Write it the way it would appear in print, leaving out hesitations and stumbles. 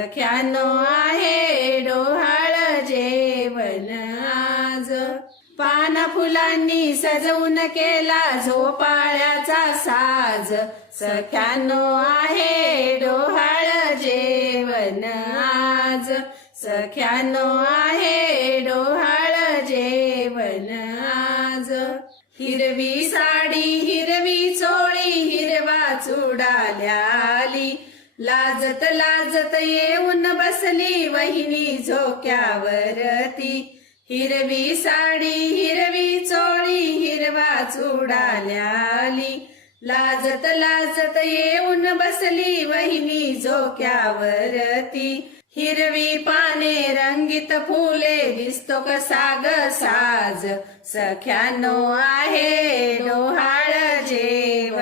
सख्यानो आहे डोहाळ जेवण आज. पाना फुलांनी सजवून केला झोपाळ्याचा साज. सख्यानो आहे डोहाळ जेवण आज. सख्यानो आहे डोहाळ जेवण आज. हिरवी साडी हिरवी चोळी हिरवा चुडा ल्याली. लाजत लाजत येऊन बसली वहिनी झोक्यावरती. हिरवी साडी हिरवी चोळी हिरवा चुडा ल्याली. लाजत लाजत येऊन बसली वहिनी झोक्यावरती. हिरवी पाने रंगीत फुले दिसतो कसा ग साज. सख्यानो आहे डोहाळ जे